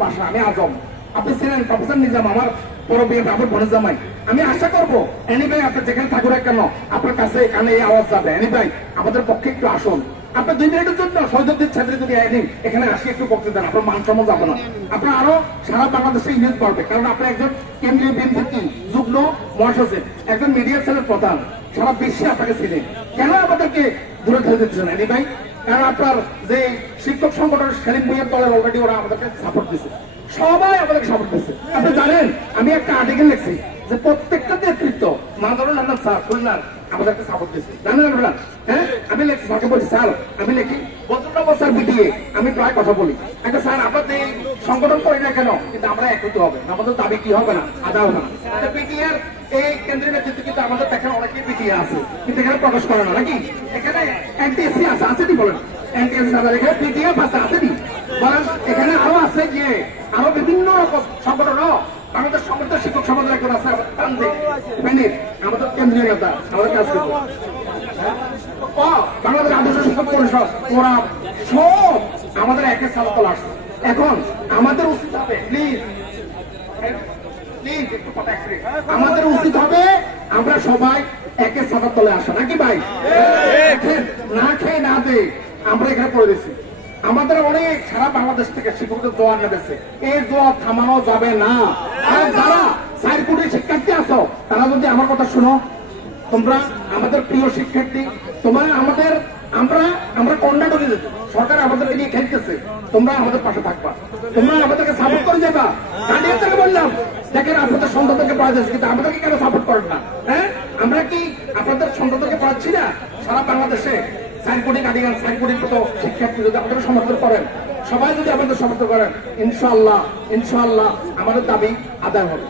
বাসা আমি আজম, আপনি ছিলেন প্রফেসর নিজাম, আমার বড় বিয়ে আমার বোনের জামাই। আমি আশা করবো এনি ভাই আপনি যেখানে থাকুন কেন আপনার কাছে এখানে এই আওয়াজ যাবে, এনি ভাই আমাদের পক্ষে একটু আসুন। আপনি 2 মিনিটের জন্য শহীদুদ্দিন ছাত্রী যদি আইনি এখানে আসি একটু বক্তৃতা দেন, আপনার মান সম্মান যাবে না, আপনার আরো সারা বাংলাদেশে ইমেজ বাড়বে। কারণ আপনি একজন কেন্দ্রীয় বিএনপি যুগ্ম মহাসচিব, একজন মিডিয়া সেলের প্রধান, সারা বিশ্বে আপনাকে ছিলেন, কেন আমাদেরকে দূরে ঠেলে দিচ্ছেন এনি ভাই? কারণ আপনার যে শিক্ষক সংগঠন সেলিম ভুইয়ার দলের অলরেডি ওরা আমাদেরকে সাপোর্ট দিচ্ছে, সবাই আমাদেরকে সাপোর্ট দিচ্ছে। আপনি জানেন আমি একটা আর্টিকেল লিখছি যে প্রত্যেকটা নেতৃত্ব মাদারুল আলম স্যার খুলনার আমাদেরকে সাপোর্ট দিচ্ছে, জানেন আপনারা? হ্যাঁ, আমি লিখছি, স্যারকে বলছি স্যার আমি লিখি বজরনগর স্যার বিটিএ, আমি প্রায় কথা বলি একটা স্যার আপনাদের এই সংগঠন করি না কেন, কিন্তু আমরা একত্রিত হবে, আমাদের দাবি কি হবে না, আদা হবে না। বিটিএর এই কেন্দ্রীয় নেতৃত্ব কিন্তু আমাদের দেখেন অনেকেই বিটিএ আছে, কিন্তু এখানে প্রকাশ করে না নাকি? এখানে এনটিএসসি আছে, আসেনি বলেন? এনটিএসসি এখানে বিটিএফ আছে, আসেনি বলেন? এখানে আরো আছে গিয়ে আরো বিভিন্ন রকম সংগঠন, বাংলাদেশ সমর্থ শিক্ষক সমাজের একজন আছে আমাদের কেন্দ্রীয় নেতা, আমাদের কাজ করবো বাংলাদেশ আদর্শ শিক্ষক পরিষদ, ওরা সব আমাদের একের সালতল আসছে। এখন আমাদের উচিত হবে প্লিজ আমাদের উচিত হবে আমরা সবাই একের ছাতার তলে আসা, নাকি ভাই? না খেয়ে না দে আমরা এখানে পড়ে দিচ্ছি, আমাদের অনেক সারা বাংলাদেশ থেকে শিক্ষকদের দোয়া নেমেছে, এই দোয়া থামানো যাবে না। আর যারা 4 কোটি শিক্ষার্থী আছো তারা যদি আমার কথা শুনো, তোমরা আমাদের প্রিয় শিক্ষার্থী, তোমরা আমাদের আমরা কর্ণাটকে যেত, সরকার আমাদেরকে নিয়ে খেলতেছে, তোমরা আমাদের পাশে থাকবা, তোমরা আমাদেরকে সাপোর্ট করে যাবা। গার্ডিয়ানদেরকে বললাম দেখেন আপনাদের সন্তানদেরকে পড়া যাচ্ছে, কিন্তু আমাদেরকে কেন সাপোর্ট করেন না? হ্যাঁ, আমরা কি আপনাদের সন্তানদেরকে পড়াচ্ছি না? সারা বাংলাদেশে 4 কোটি গার্ডিয়ান, 4 কোটির মতো শিক্ষার্থী যদি আমাদের সমর্থন করেন, সবাই যদি আমাদের সমর্থন করেন, ইনশাআল্লাহ আমাদের দাবি আদায় হবে।